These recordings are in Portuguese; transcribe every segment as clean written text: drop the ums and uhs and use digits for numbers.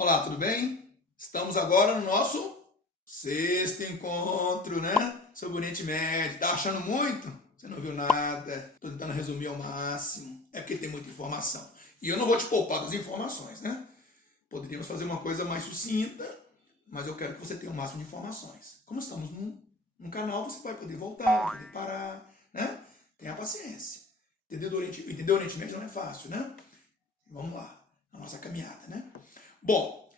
Olá, tudo bem? Estamos agora no nosso sexto encontro, né? Sobre o Oriente Médio. Tá achando muito? Você não viu nada. Tô tentando resumir ao máximo. É porque tem muita informação. E eu não vou te poupar das informações, né? Poderíamos fazer uma coisa mais sucinta, mas eu quero que você tenha o máximo de informações. Como estamos num canal, você vai poder voltar, vai poder parar, né? Tenha paciência. Entender o Oriente Médio não é fácil, né? Vamos lá, na nossa caminhada, né? Bom,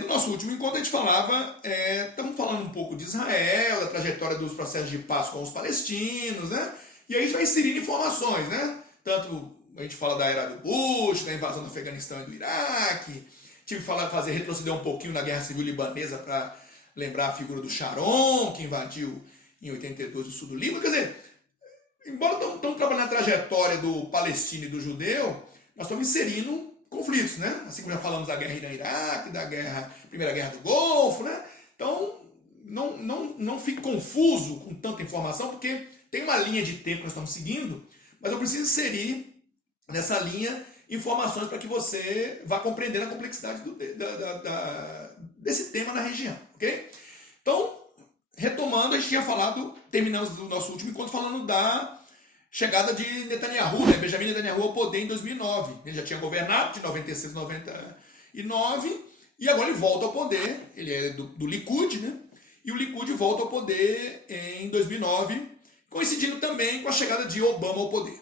no nosso último encontro a gente falava, estamos falando um pouco de Israel, da trajetória dos processos de paz com os palestinos, né? E aí a gente vai inserindo informações, né? Tanto a gente fala da era do Bush, da invasão do Afeganistão e do Iraque, tive que fazer retroceder um pouquinho na Guerra Civil Libanesa para lembrar a figura do Sharon, que invadiu em 82 o sul do Líbano. Quer dizer, embora estamos trabalhando a trajetória do palestino e do judeu, nós estamos inserindo conflitos, né? Assim como já falamos da guerra Irã-Iraque, da Primeira Guerra do Golfo, né? Então, não fique confuso com tanta informação, porque tem uma linha de tempo que nós estamos seguindo, mas eu preciso inserir nessa linha informações para que você vá compreendendo a complexidade desse tema na região, ok? Então, retomando, a gente tinha falado, terminamos o nosso último encontro falando da chegada de Netanyahu, né? Benjamin Netanyahu ao poder em 2009. Ele já tinha governado de 96 a 99 e agora ele volta ao poder. Ele é do Likud, né? E o Likud volta ao poder em 2009, coincidindo também com a chegada de Obama ao poder.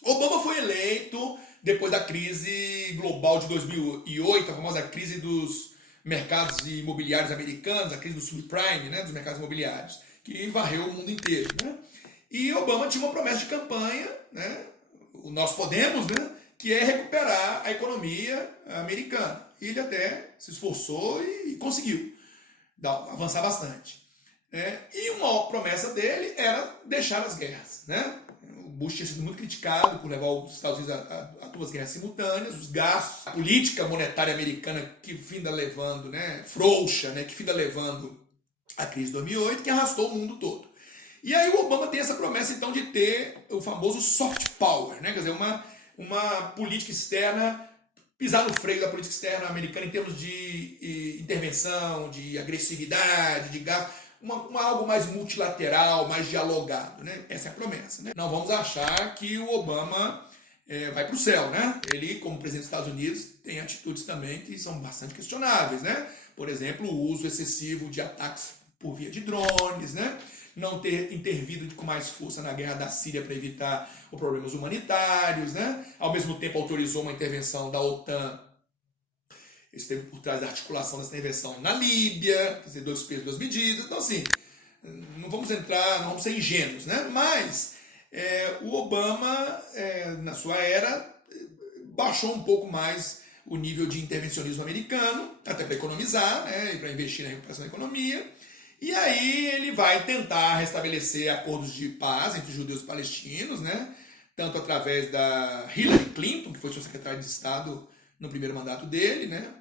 Obama foi eleito depois da crise global de 2008, a famosa crise dos mercados imobiliários americanos, a crise do subprime, né, dos mercados imobiliários, que varreu o mundo inteiro, né? E Obama tinha uma promessa de campanha, né, o Nós Podemos, né, que é recuperar a economia americana. E ele até se esforçou e conseguiu avançar bastante. E uma promessa dele era deixar as guerras, né? O Bush tinha sido muito criticado por levar os Estados Unidos a duas guerras simultâneas, os gastos, a política monetária americana que finda levando, né, frouxa, né, que finda levando a crise de 2008, que arrastou o mundo todo. E aí o Obama tem essa promessa, então, de ter o famoso soft power, né? Quer dizer, uma política externa, pisar no freio da política externa americana em termos de intervenção, de agressividade, de gasto, algo mais multilateral, mais dialogado, né? Essa é a promessa, né? Não vamos achar que o Obama vai para o céu, né? Ele, como presidente dos Estados Unidos, tem atitudes também que são bastante questionáveis, né? Por exemplo, o uso excessivo de ataques por via de drones, né? Não ter intervido com mais força na guerra da Síria para evitar os problemas humanitários, né? Ao mesmo tempo autorizou uma intervenção da OTAN, esteve por trás da articulação dessa intervenção na Líbia, quer dizer, 2 pesos, 2 medidas. Então, assim, não vamos ser ingênuos, né? Mas o Obama, na sua era, baixou um pouco mais o nível de intervencionismo americano, até para economizar, né? E para investir na recuperação da economia. E aí ele vai tentar restabelecer acordos de paz entre judeus e palestinos, né? Tanto através da Hillary Clinton, que foi sua secretária de Estado no primeiro mandato dele, né?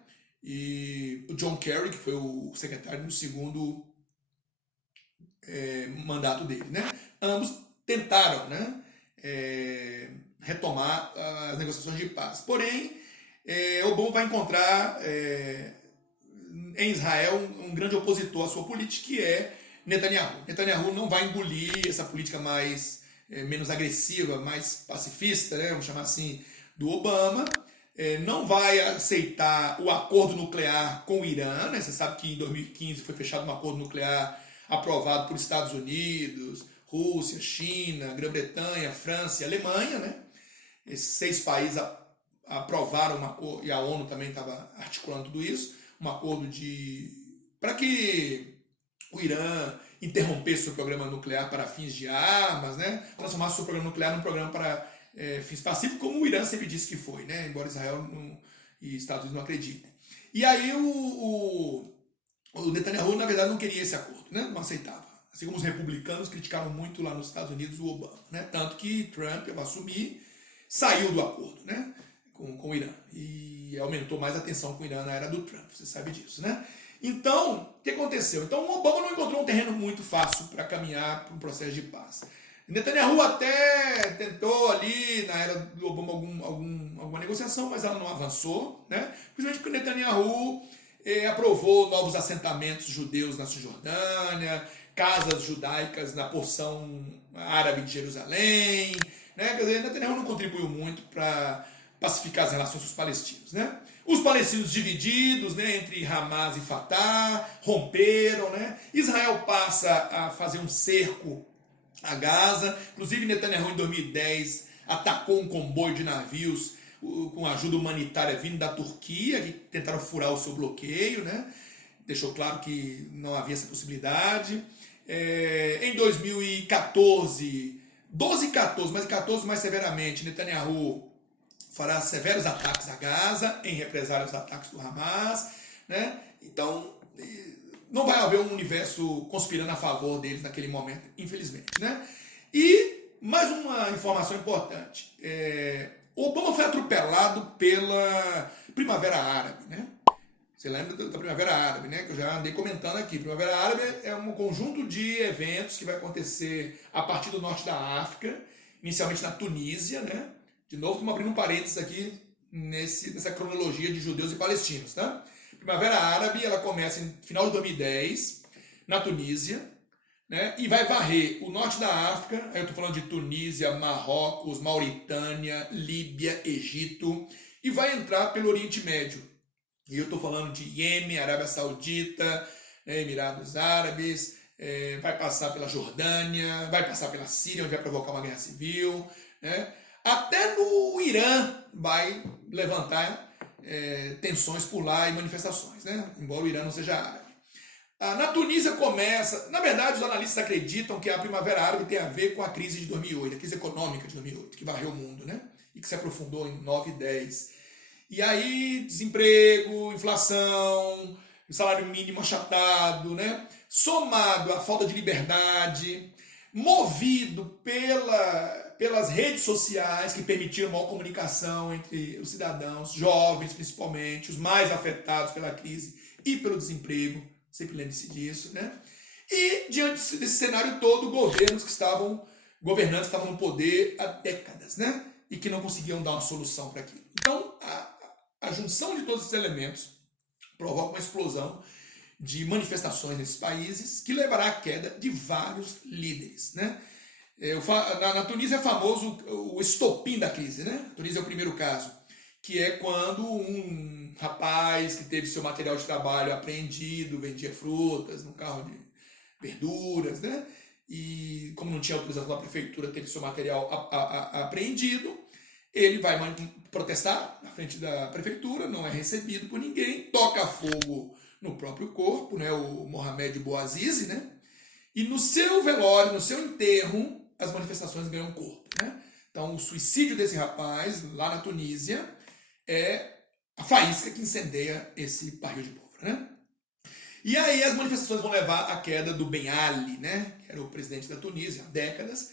E o John Kerry, que foi o secretário no segundo mandato dele, né? Ambos tentaram, né, retomar as negociações de paz. Porém, Obama vai encontrar em Israel um grande opositor à sua política, que é Netanyahu. Netanyahu não vai engolir essa política menos agressiva, mais pacifista, né, vamos chamar assim, do Obama. Não vai aceitar o acordo nuclear com o Irã, né? Você sabe que em 2015 foi fechado um acordo nuclear aprovado por Estados Unidos, Rússia, China, Grã-Bretanha, França e Alemanha, né? Esses 6 países aprovaram um acordo, e a ONU também estava articulando tudo isso, um acordo para que o Irã interrompesse seu programa nuclear para fins de armas, né? Transformasse seu programa nuclear num programa para fins pacíficos, como o Irã sempre disse que foi, né? Embora Israel e Estados Unidos não acreditem. E aí o Netanyahu, na verdade, não queria esse acordo, né? Não aceitava. Assim como os republicanos criticaram muito lá nos Estados Unidos o Obama, né? Tanto que Trump, ao assumir, saiu do acordo, né, com o Irã. E aumentou mais a tensão com o Irã na era do Trump, você sabe disso, né? Então, o que aconteceu? Então, o Obama não encontrou um terreno muito fácil para caminhar para um processo de paz. Netanyahu até tentou ali, na era do Obama, alguma negociação, mas ela não avançou, né? Principalmente porque o Netanyahu aprovou novos assentamentos judeus na Cisjordânia, casas judaicas na porção árabe de Jerusalém, né? Quer dizer, Netanyahu não contribuiu muito para pacificar as relações com os palestinos, né? Os palestinos divididos, né, entre Hamas e Fatah, romperam, né? Israel passa a fazer um cerco a Gaza, inclusive Netanyahu em 2010 atacou um comboio de navios com ajuda humanitária vindo da Turquia, que tentaram furar o seu bloqueio, né? Deixou claro que não havia essa possibilidade. Em 2014, 12 e 14, mas 14 mais severamente, Netanyahu fará severos ataques a Gaza, em represália aos ataques do Hamas, né? Então, não vai haver um universo conspirando a favor deles naquele momento, infelizmente, né? E mais uma informação importante. Obama foi atropelado pela Primavera Árabe, né? Você lembra da Primavera Árabe, né? Que eu já andei comentando aqui. Primavera Árabe é um conjunto de eventos que vai acontecer a partir do norte da África, inicialmente na Tunísia, né? De novo, estamos abrindo um parênteses aqui nessa cronologia de judeus e palestinos, tá? Primavera Árabe, ela começa no final de 2010, na Tunísia, né? E vai varrer o norte da África, aí eu estou falando de Tunísia, Marrocos, Mauritânia, Líbia, Egito, e vai entrar pelo Oriente Médio. E eu estou falando de Iêmen, Arábia Saudita, né, Emirados Árabes, vai passar pela Jordânia, vai passar pela Síria, onde vai provocar uma guerra civil, né? Até no Irã vai levantar tensões por lá e manifestações, né? Embora o Irã não seja árabe. Na Tunísia começa... Na verdade, os analistas acreditam que a Primavera Árabe tem a ver com a crise de 2008, a crise econômica de 2008, que varreu o mundo, né? E que se aprofundou em 9 e 10. E aí, desemprego, inflação, salário mínimo achatado, né? Somado à falta de liberdade, movido pelas redes sociais que permitiram maior comunicação entre os cidadãos, jovens principalmente, os mais afetados pela crise e pelo desemprego, sempre lembre-se disso, né? E diante desse cenário todo, governantes que estavam no poder há décadas, né? E que não conseguiam dar uma solução para aquilo. Então, a junção de todos esses elementos provoca uma explosão de manifestações nesses países que levará à queda de vários líderes, né? Na Tunísia é famoso o estopim da crise, né? A Tunísia é o primeiro caso, que é quando um rapaz que teve seu material de trabalho apreendido, vendia frutas num carro de verduras, né? E como não tinha autorização da prefeitura, teve seu material apreendido, ele vai protestar na frente da prefeitura, não é recebido por ninguém, toca fogo no próprio corpo, né? O Mohamed Bouazizi, né? E no seu velório, no seu enterro, as manifestações ganham corpo, né? Então, o suicídio desse rapaz, lá na Tunísia, é a faísca que incendeia esse barril de pólvora, né? E aí as manifestações vão levar à queda do Ben Ali, né? Que era o presidente da Tunísia há décadas,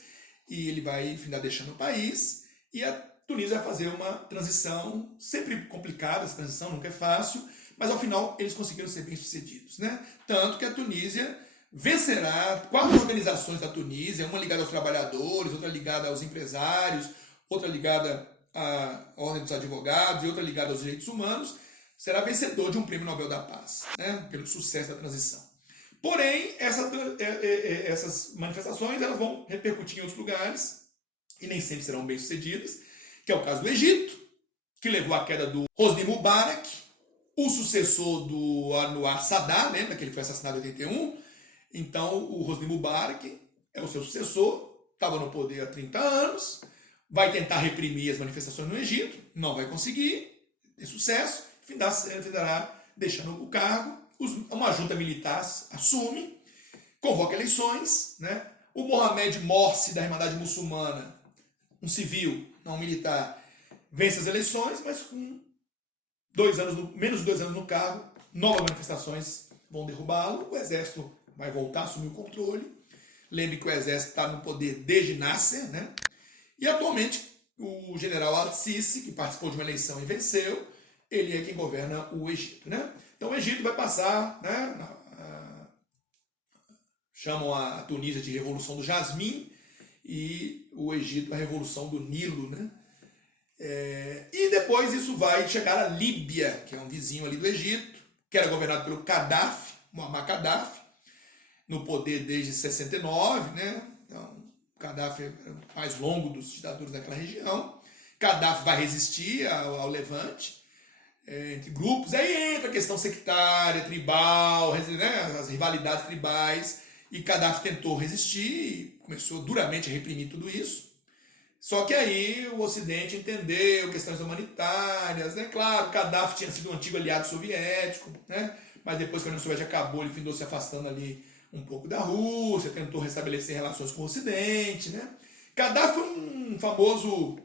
e ele vai findar deixando o país, e a Tunísia vai fazer uma transição, sempre complicada, essa transição nunca é fácil, mas ao final eles conseguiram ser bem-sucedidos, né? Tanto que a Tunísia vencerá 4 organizações da Tunísia, uma ligada aos trabalhadores, outra ligada aos empresários, outra ligada à Ordem dos Advogados e outra ligada aos direitos humanos, será vencedor de um Prêmio Nobel da Paz, né? Pelo sucesso da transição. Porém, essas manifestações elas vão repercutir em outros lugares e nem sempre serão bem-sucedidas, que é o caso do Egito, que levou à queda do Hosni Mubarak, o sucessor do Anwar Sadat, lembra que ele foi assassinado em 81? Então, o Hosni Mubarak é o seu sucessor, estava no poder há 30 anos, vai tentar reprimir as manifestações no Egito, não vai conseguir, tem sucesso, findará deixando o cargo, uma junta militar assume, convoca eleições, né? O Mohamed Morsi, da Irmandade Muçulmana, um civil, não um militar, vence as eleições, mas com menos de 2 anos no cargo, novas manifestações vão derrubá-lo, o exército vai voltar a assumir o controle. Lembre que o exército está no poder desde Nasser, né? E atualmente o general Al-Sisi, que participou de uma eleição e venceu, ele é quem governa o Egito, né? Então o Egito vai passar, né? Chamam a Tunísia de Revolução do Jasmim e o Egito a Revolução do Nilo, né? E depois isso vai chegar à Líbia, que é um vizinho ali do Egito, que era governado pelo Gaddafi, Muammar Gaddafi, no poder desde 69, né? Então, Gaddafi é o mais longo dos ditadores daquela região. Gaddafi vai resistir ao levante, entre grupos. Aí entra a questão sectária, tribal, né? As rivalidades tribais. E Gaddafi tentou resistir, começou duramente a reprimir tudo isso. Só que aí o Ocidente entendeu questões humanitárias, né? Claro, Gaddafi tinha sido um antigo aliado soviético, né? Mas depois que a União Soviética acabou, ele findou se afastando ali um pouco da Rússia, tentou restabelecer relações com o Ocidente, né? Gaddafi foi um famoso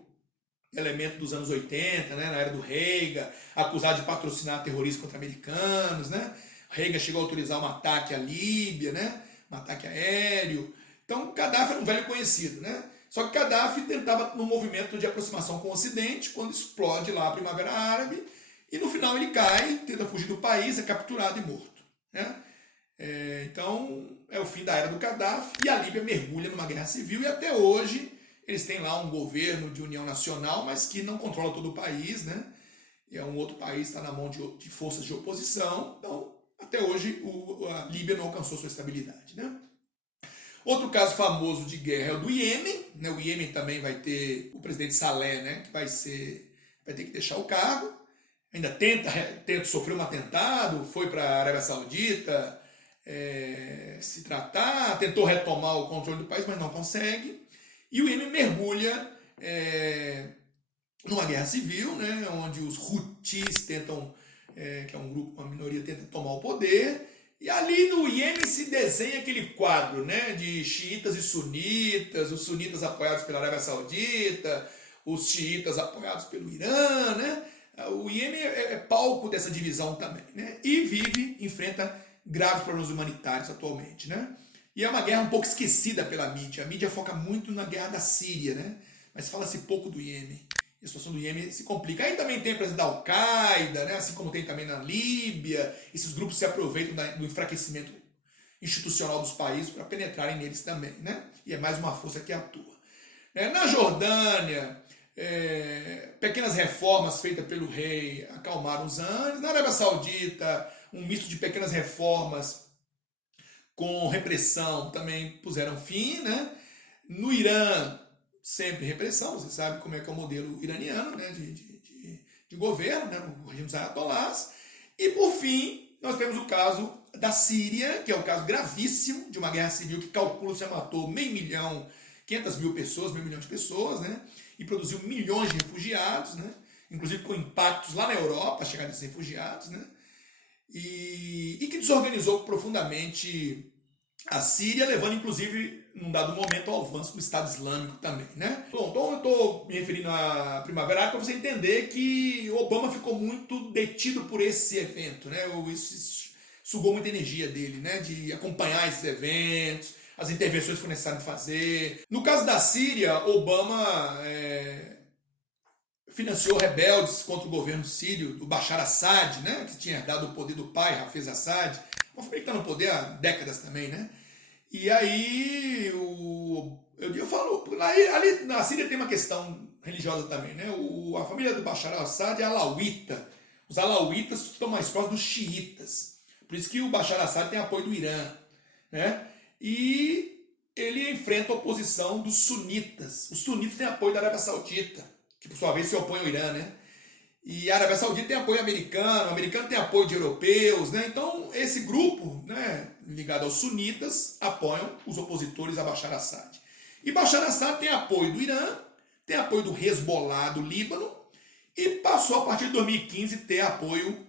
elemento dos anos 80, né? Na era do Reagan, acusado de patrocinar terroristas contra americanos, né? Reagan chegou a autorizar um ataque à Líbia, né? Um ataque aéreo. Então, Gaddafi era um velho conhecido, né? Só que Gaddafi tentava num movimento de aproximação com o Ocidente, quando explode lá a Primavera Árabe, e no final ele cai, tenta fugir do país, é capturado e morto, né? Então é o fim da era do Gaddafi e a Líbia mergulha numa guerra civil e até hoje eles têm lá um governo de união nacional, mas que não controla todo o país, né? E é um outro país, está na mão de forças de oposição, então até hoje a Líbia não alcançou sua estabilidade, né? Outro caso famoso de guerra é o do Iêmen, né? O Iêmen também vai ter o presidente Saleh, né? Que vai ter que deixar o cargo, ainda tenta sofrer um atentado, foi para a Arábia Saudita se tratar, tentou retomar o controle do país, mas não consegue. E o Iêmen mergulha numa guerra civil, né? Onde os Houthis tentam, que é um grupo, uma minoria, tenta tomar o poder. E ali no Iêmen se desenha aquele quadro, né, de xiitas e sunitas, os sunitas apoiados pela Arábia Saudita, os xiitas apoiados pelo Irã, né? O Iêmen é palco dessa divisão também, né? E enfrenta graves problemas humanitários atualmente, né? E é uma guerra um pouco esquecida pela mídia. A mídia foca muito na guerra da Síria, né? Mas fala-se pouco do Iêmen. A situação do Iêmen se complica. Aí também tem a presença da Al-Qaeda, né? Assim como tem também na Líbia. Esses grupos se aproveitam do enfraquecimento institucional dos países para penetrarem neles também, né? E é mais uma força que atua. Na Jordânia, pequenas reformas feitas pelo rei acalmaram os ânimos. Na Arábia Saudita, um misto de pequenas reformas com repressão também puseram fim, né? No Irã, sempre repressão, você sabe como é que é o modelo iraniano, né, de governo, né, o regime dos ayatollahs. E por fim, nós temos o caso da Síria, que é um caso gravíssimo de uma guerra civil que calcula já matou 500 mil pessoas, 500 milhões de pessoas, né, e produziu milhões de refugiados, né, inclusive com impactos lá na Europa, a chegada desses refugiados, né, e que desorganizou profundamente a Síria, levando inclusive, num dado momento, ao avanço do Estado Islâmico também, né? Bom, então eu estou me referindo à Primavera Árabe para você entender que Obama ficou muito detido por esse evento, né? Isso sugou muita energia dele, né? De acompanhar esses eventos, as intervenções que foi necessário fazer. No caso da Síria, Obama financiou rebeldes contra o governo sírio, do Bashar Assad, né? Que tinha herdado o poder do pai, Hafez Assad. Uma família que está no poder há décadas também, né? E aí, eu falo, ali na Síria tem uma questão religiosa também, né? A família do Bashar al-Assad é alauíta. Os alauítas estão mais próximos dos xiitas. Por isso que o Bashar al-Assad tem apoio do Irã, né? E ele enfrenta a oposição dos sunitas. Os sunitas têm apoio da Arábia Saudita, que por sua vez se opõe ao Irã, né? E a Arábia Saudita tem apoio americano, o americano tem apoio de europeus, né? Então, esse grupo, né, ligado aos sunitas, apoiam os opositores a Bashar Assad. E Bashar Assad tem apoio do Irã, tem apoio do Hezbollah do Líbano, e passou, a partir de 2015, ter apoio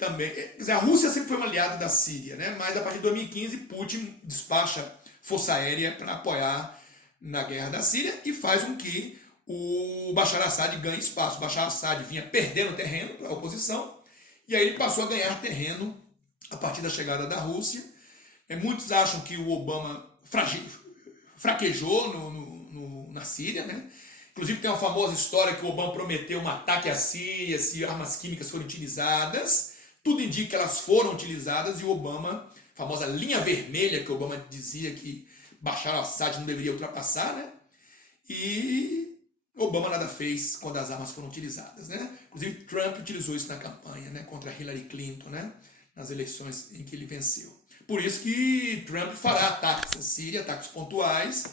também. Quer dizer, a Rússia sempre foi uma aliada da Síria, né? Mas a partir de 2015, Putin despacha força aérea para apoiar na guerra da Síria e faz com que o Bashar Assad ganha espaço. O Bashar Assad vinha perdendo terreno para a oposição, e aí ele passou a ganhar terreno a partir da chegada da Rússia. Muitos acham que o Obama fraquejou na Síria, né? Inclusive tem uma famosa história que o Obama prometeu um ataque à Síria se armas químicas forem utilizadas. Tudo indica que elas foram utilizadas, e o Obama, a famosa linha vermelha que o Obama dizia que Bashar Assad não deveria ultrapassar, né? E Obama nada fez quando as armas foram utilizadas, né? Inclusive Trump utilizou isso na campanha, né, contra Hillary Clinton, né, nas eleições em que ele venceu. Por isso que Trump fará ataques à Síria, ataques pontuais,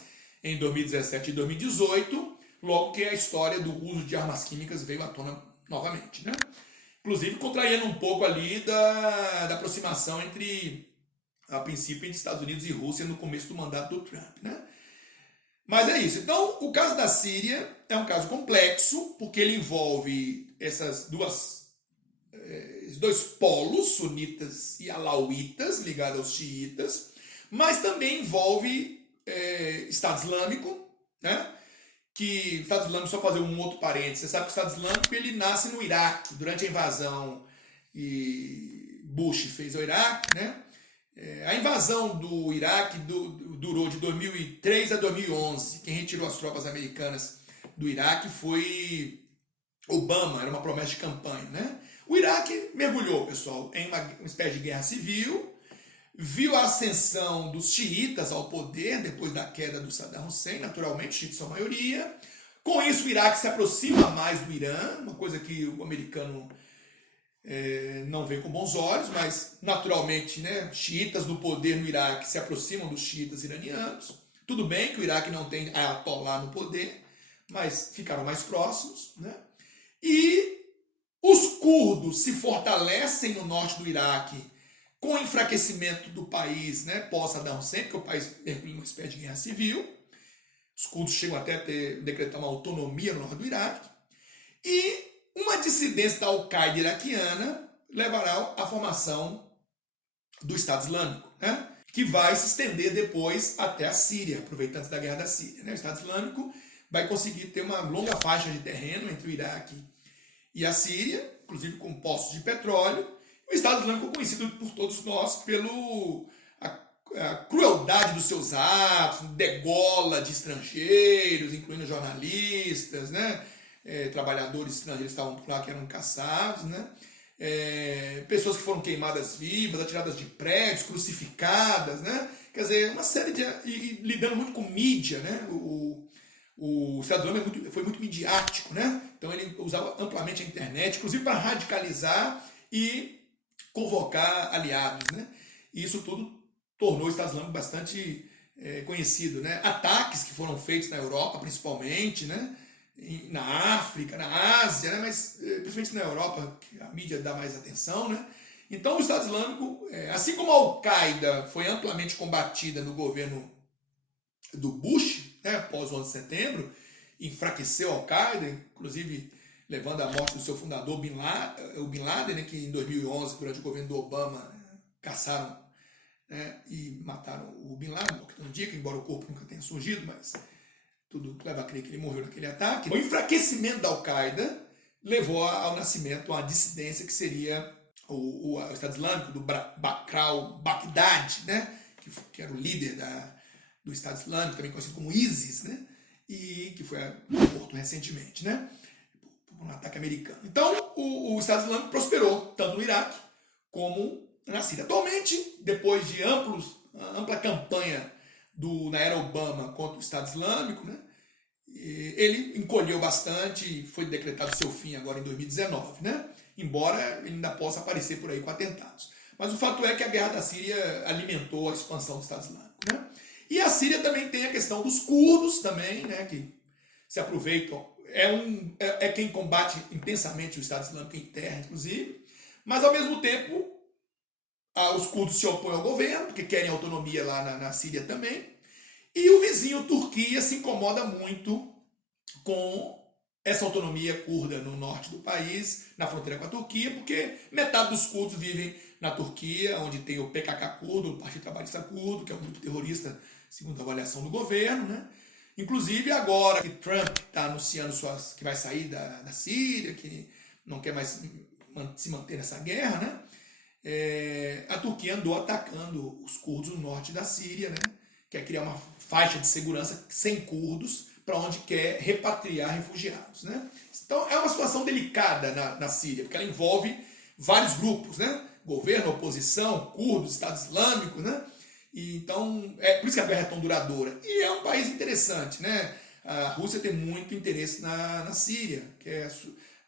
em 2017 e 2018, logo que a história do uso de armas químicas veio à tona novamente, né? Inclusive contraindo um pouco ali da aproximação entre, a princípio, entre Estados Unidos e Rússia no começo do mandato do Trump, né? Mas é isso. Então, o caso da Síria é um caso complexo, porque ele envolve esses dois polos, sunitas e alauítas, ligados aos xiitas, mas também envolve Estado Islâmico, né? Que o Estado Islâmico, só fazer um outro parênteses, você sabe que o Estado Islâmico ele nasce no Iraque, durante a invasão que Bush fez ao Iraque, né? A invasão do Iraque durou de 2003 a 2011. Quem retirou as tropas americanas do Iraque foi Obama, era uma promessa de campanha, né? O Iraque mergulhou, pessoal, em uma espécie de guerra civil, viu a ascensão dos xiitas ao poder depois da queda do Saddam Hussein, naturalmente, os xiitas são a maioria. Com isso, o Iraque se aproxima mais do Irã, uma coisa que o americano não vê com bons olhos, mas naturalmente, né, xiitas do poder no Iraque se aproximam dos xiitas iranianos. Tudo bem que o Iraque não tem ayatollah no poder, mas ficaram mais próximos, né? E os curdos se fortalecem no norte do Iraque com o enfraquecimento do país, né, pós-Saddam Hussein, porque o país mergulha numa espécie de guerra civil. Os curdos chegam até a decretar uma autonomia no norte do Iraque. E uma dissidência da Al-Qaeda iraquiana levará à formação do Estado Islâmico, né? Que vai se estender depois até a Síria, aproveitando da guerra da Síria, né? O Estado Islâmico vai conseguir ter uma longa faixa de terreno entre o Iraque e a Síria, inclusive com postos de petróleo. O Estado Islâmico é conhecido por todos nós pelo a crueldade dos seus atos, degola de estrangeiros, incluindo jornalistas, né? Trabalhadores estrangeiros estavam por lá que eram caçados, né? Pessoas que foram queimadas vivas, atiradas de prédios, crucificadas, né? Quer dizer, uma série de... E lidando muito com mídia, né? O Estado Islâmico foi muito midiático, né? Então ele usava amplamente a internet, inclusive para radicalizar e convocar aliados, né? E isso tudo tornou o Estado Islâmico bastante conhecido, né? Ataques que foram feitos na Europa, principalmente, né? Na África, na Ásia, né? Mas principalmente na Europa, que a mídia dá mais atenção, né? Então o Estado Islâmico, assim como a Al-Qaeda foi amplamente combatida no governo do Bush, né, após o 11 de setembro, enfraqueceu a Al-Qaeda, inclusive levando à morte do seu fundador, o Bin Laden, né, que em 2011, durante o governo do Obama, caçaram, né, e mataram o Bin Laden, no dia, que embora o corpo nunca tenha surgido, mas tudo leva a crer que ele morreu naquele ataque. O enfraquecimento da Al-Qaeda levou ao nascimento, a dissidência que seria o Estado Islâmico, do Bakr al-Baghdadi, né, que era o líder do Estado Islâmico, também conhecido como ISIS, né, e que foi morto recentemente, né, por um ataque americano. Então, o Estado Islâmico prosperou, tanto no Iraque como na Síria. Atualmente, depois de ampla campanha na era Obama contra o Estado Islâmico, né, ele encolheu bastante e foi decretado seu fim agora em 2019, né, embora ele ainda possa aparecer por aí com atentados. Mas o fato é que a guerra da Síria alimentou a expansão do Estado Islâmico, né? E a Síria também tem a questão dos curdos também, né, que se aproveitam, quem combate intensamente o Estado Islâmico em terra, inclusive, mas ao mesmo tempo os curdos se opõem ao governo, porque querem autonomia lá na Síria também, e o vizinho Turquia se incomoda muito com essa autonomia curda no norte do país, na fronteira com a Turquia, porque metade dos curdos vivem na Turquia, onde tem o PKK curdo, o Partido Trabalhista Curdo, que é um grupo terrorista, segundo a avaliação do governo, né? Inclusive agora que Trump está anunciando que vai sair da Síria, que não quer mais se manter nessa guerra, né? A Turquia andou atacando os curdos no norte da Síria, né? Quer criar uma faixa de segurança sem curdos, para onde quer repatriar refugiados, né? Então é uma situação delicada na Síria, porque ela envolve vários grupos, né? Governo, oposição, curdos, Estado Islâmico, né? E então, por isso que a guerra é tão duradoura. E é um país interessante, né? A Rússia tem muito interesse na Síria, que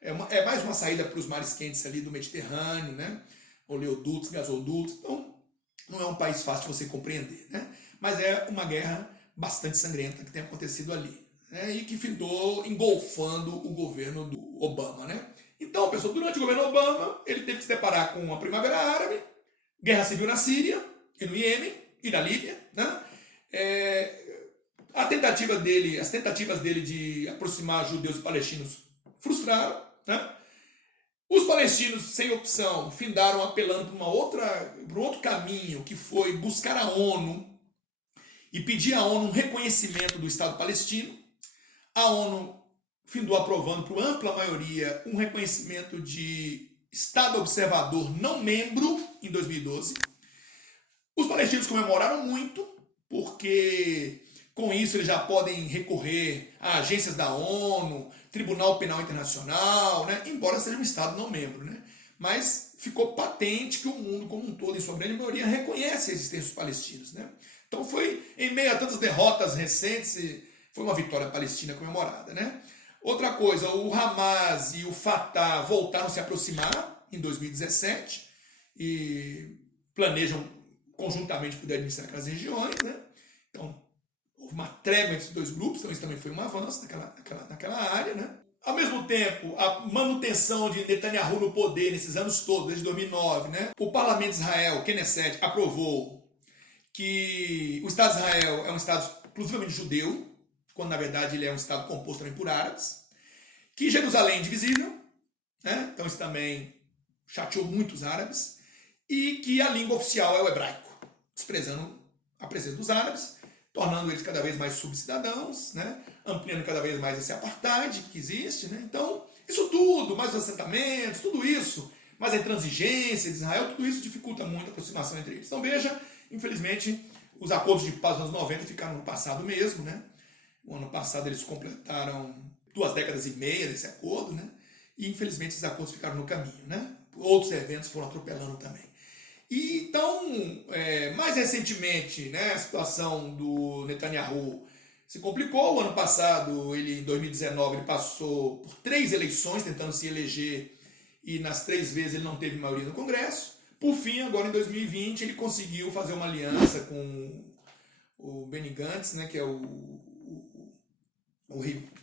é mais uma saída para os mares quentes ali do Mediterrâneo, né? Oleodutos, gasodutos. Então, não é um país fácil de você compreender, né? Mas é uma guerra bastante sangrenta que tem acontecido ali, né? E que findou engolfando o governo do Obama, né? Então, pessoal, durante o governo Obama, ele teve que se deparar com a Primavera Árabe, guerra civil na Síria e no Iêmen e na Líbia, né? As tentativas dele de aproximar judeus e palestinos frustraram, né? Os palestinos, sem opção, findaram apelando para um outro caminho, que foi buscar a ONU e pedir à ONU um reconhecimento do Estado palestino. A ONU findou aprovando por ampla maioria um reconhecimento de Estado observador não membro em 2012. Os palestinos comemoraram muito, porque com isso eles já podem recorrer a agências da ONU, Tribunal Penal Internacional, né? Embora seja um Estado não membro, né? Mas ficou patente que o mundo como um todo, em sua grande maioria, reconhece a existência dos palestinos, né? Então foi, em meio a tantas derrotas recentes, foi uma vitória palestina comemorada, né? Outra coisa, o Hamas e o Fatah voltaram a se aproximar em 2017 e planejam conjuntamente poder administrar aquelas regiões, né? Então, houve uma trégua entre os dois grupos, então isso também foi um avanço naquela área, né? Ao mesmo tempo, a manutenção de Netanyahu no poder nesses anos todos, desde 2009, né? O parlamento de Israel, Knesset, aprovou que o Estado de Israel é um Estado exclusivamente judeu, quando na verdade ele é um Estado composto também por árabes, que Jerusalém é indivisível, né? Então isso também chateou muito os árabes, e que a língua oficial é o hebraico, desprezando a presença dos árabes, tornando eles cada vez mais subcidadãos, né? Ampliando cada vez mais esse apartheid que existe, né? Então, isso tudo, mais os assentamentos, tudo isso, mais a intransigência de Israel, tudo isso dificulta muito a aproximação entre eles. Então veja, infelizmente, os acordos de paz dos anos 90 ficaram no passado mesmo, né? O ano passado eles completaram 2 décadas e meia desse acordo, né? E infelizmente esses acordos ficaram no caminho, né? Outros eventos foram atropelando também. E então, mais recentemente, né, a situação do Netanyahu se complicou. O ano passado, em 2019, ele passou por 3 eleições tentando se eleger, e nas 3 vezes ele não teve maioria no Congresso. Por fim, agora em 2020, ele conseguiu fazer uma aliança com o Benny Gantz, né, que é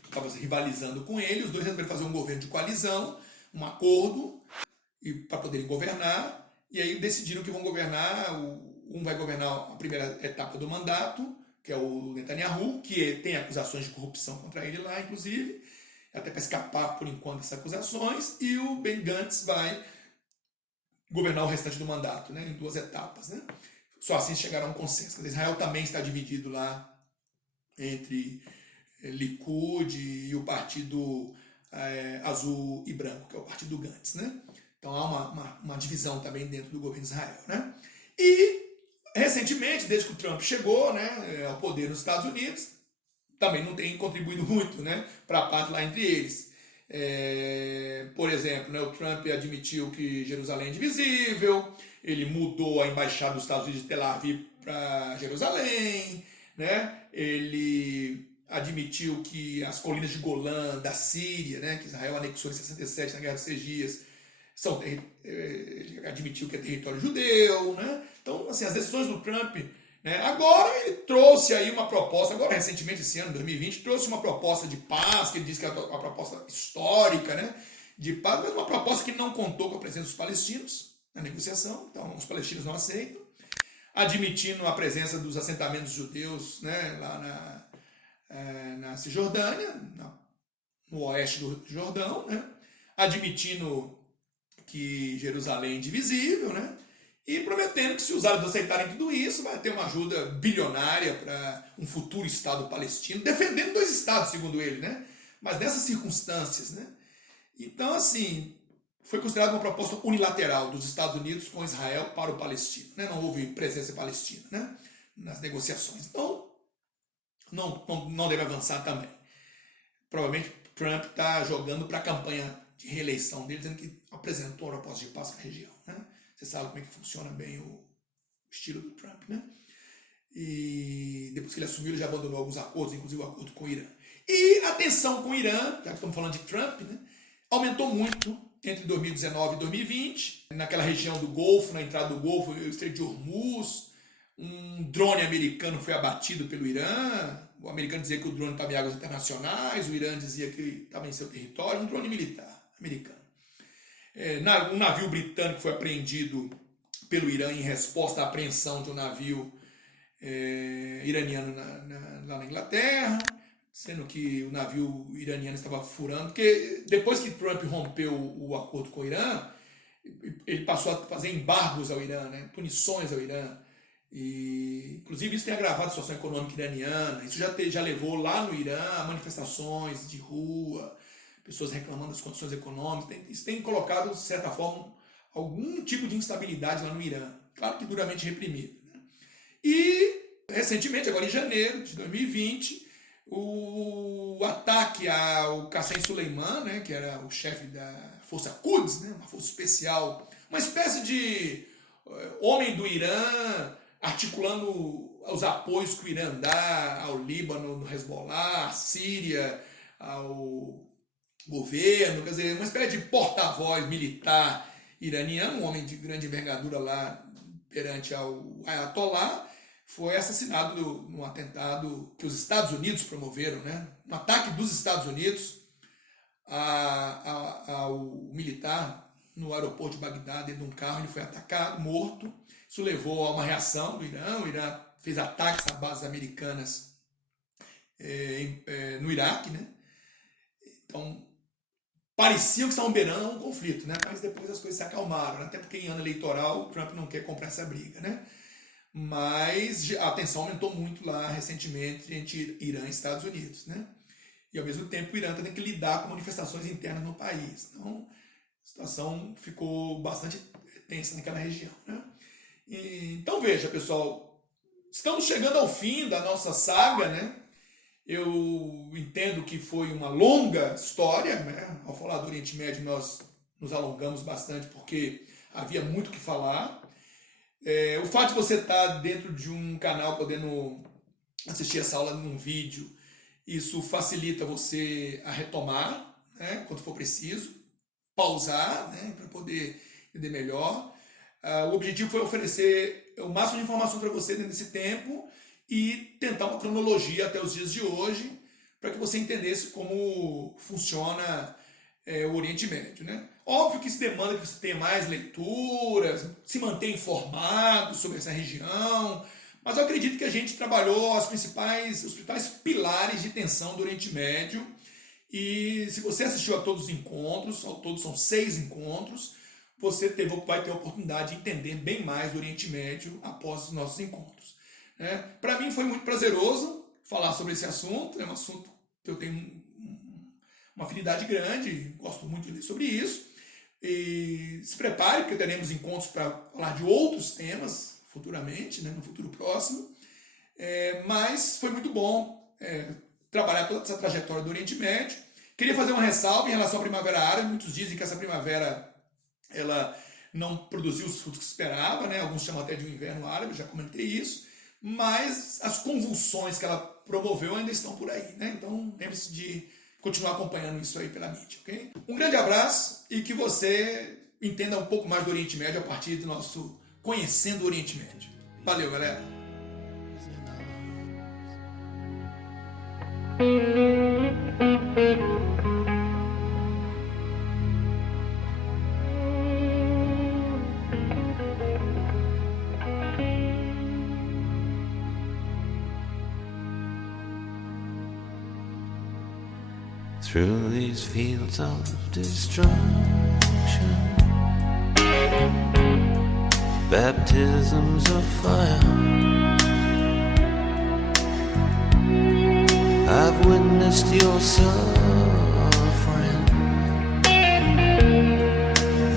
estava rivalizando com ele. Os dois resolveram fazer um governo de coalizão, um acordo, para poderem governar. E aí decidiram que vão governar, um vai governar a primeira etapa do mandato, que é o Netanyahu, que tem acusações de corrupção contra ele lá, inclusive, até para escapar por enquanto dessas acusações, e o Ben Gantz vai governar o restante do mandato, né, em 2 etapas, né? Só assim chegaram a um consenso. Israel também está dividido lá entre Likud e o Partido Azul e Branco, que é o Partido Gantz, né? Então há uma divisão também dentro do governo de Israel, né? E recentemente, desde que o Trump chegou, né, ao poder nos Estados Unidos, também não tem contribuído muito, né, para a paz lá entre eles. Por exemplo, né, o Trump admitiu que Jerusalém é indivisível, ele mudou a embaixada dos Estados Unidos de Tel Aviv para Jerusalém, né? Ele admitiu que as colinas de Golã da Síria, né, que Israel anexou em 67 na Guerra dos 6 Dias, ele admitiu que é território judeu, né? Então, assim, as decisões do Trump, né? Agora ele trouxe aí uma proposta, agora recentemente esse ano, 2020, trouxe uma proposta de paz, que ele disse que é uma proposta histórica, né, de paz, mas uma proposta que não contou com a presença dos palestinos na negociação, então os palestinos não aceitam, admitindo a presença dos assentamentos judeus, né, lá na Cisjordânia, no oeste do Jordão, né, admitindo que Jerusalém é indivisível, né? E prometendo que se os árabes aceitarem tudo isso, vai ter uma ajuda bilionária para um futuro Estado palestino, defendendo 2 estados, segundo ele, né? Mas nessas circunstâncias, né? Então, assim, foi considerada uma proposta unilateral dos Estados Unidos com Israel para o palestino, né? Não houve presença palestina, né, nas negociações. Então, não deve avançar também. Provavelmente Trump está jogando para a campanha de reeleição dele, dizendo que apresentou uma proposta de paz para a região, né? Você sabe como é que funciona bem o estilo do Trump, né? E depois que ele assumiu, ele já abandonou alguns acordos, inclusive o acordo com o Irã. E a tensão com o Irã, já que estamos falando de Trump, né, aumentou muito entre 2019 e 2020, naquela região do Golfo, na entrada do Golfo, o Estreito de Hormuz, um drone americano foi abatido pelo Irã, o americano dizia que o drone estava em águas internacionais, o Irã dizia que estava em seu território, um drone militar americano. Um navio britânico foi apreendido pelo Irã em resposta à apreensão de um navio iraniano lá na Inglaterra, sendo que o navio iraniano estava furando, porque depois que Trump rompeu o acordo com o Irã, ele passou a fazer embargos ao Irã, né, punições ao Irã, e inclusive isso tem agravado a situação econômica iraniana, isso já levou lá no Irã a manifestações de rua, pessoas reclamando das condições econômicas, isso tem colocado, de certa forma, algum tipo de instabilidade lá no Irã, claro que duramente reprimido, né? E recentemente, agora em janeiro de 2020, o ataque ao Qassem Soleimani, né, que era o chefe da Força Quds, né, uma força especial, uma espécie de homem do Irã articulando os apoios que o Irã dá ao Líbano, no Hezbollah, à Síria, ao governo, quer dizer, uma espécie de porta-voz militar iraniano, um homem de grande envergadura lá perante ao Ayatollah, foi assassinado num atentado que os Estados Unidos promoveram, né? Um ataque dos Estados Unidos ao militar no aeroporto de Bagdá, dentro de um carro, ele foi atacado, morto. Isso levou a uma reação do Irã. O Irã fez ataques a bases americanas no Iraque, né? Então, parecia que estavam beirando um conflito, né? Mas depois as coisas se acalmaram, né? Até porque em ano eleitoral o Trump não quer comprar essa briga, né? Mas a tensão aumentou muito lá recentemente entre Irã e Estados Unidos, né? E ao mesmo tempo o Irã tem que lidar com manifestações internas no país. Então a situação ficou bastante tensa naquela região, né? Então veja, pessoal, estamos chegando ao fim da nossa saga, né? Eu entendo que foi uma longa história, né? Ao falar do Oriente Médio nós nos alongamos bastante porque havia muito o que falar. O fato de você estar dentro de um canal podendo assistir essa aula num vídeo, isso facilita você a retomar, né, quando for preciso, pausar, né, para poder entender melhor. O objetivo foi oferecer o máximo de informação para você dentro desse tempo e tentar uma cronologia até os dias de hoje, para que você entendesse como funciona o Oriente Médio, né? Óbvio que isso demanda que você tenha mais leituras, se mantenha informado sobre essa região, mas eu acredito que a gente trabalhou os principais pilares de tensão do Oriente Médio, e se você assistiu a todos os encontros, ao todo são 6 encontros, você vai ter a oportunidade de entender bem mais do Oriente Médio após os nossos encontros, né? Para mim foi muito prazeroso falar sobre esse assunto, é um assunto que eu tenho uma afinidade grande, gosto muito de ler sobre isso. E se prepare, porque teremos encontros para falar de outros temas futuramente, né, no futuro próximo. Mas foi muito bom trabalhar toda essa trajetória do Oriente Médio. Queria fazer uma ressalva em relação à Primavera Árabe. Muitos dizem que essa primavera ela não produziu os frutos que se esperava, né? Alguns chamam até de um inverno árabe, já comentei isso. Mas as convulsões que ela promoveu ainda estão por aí, né? Então lembre-se de continuar acompanhando isso aí pela mídia, ok? Um grande abraço e que você entenda um pouco mais do Oriente Médio a partir do nosso Conhecendo o Oriente Médio. Valeu, galera! Through these fields of destruction, baptisms of fire, I've witnessed your suffering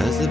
as the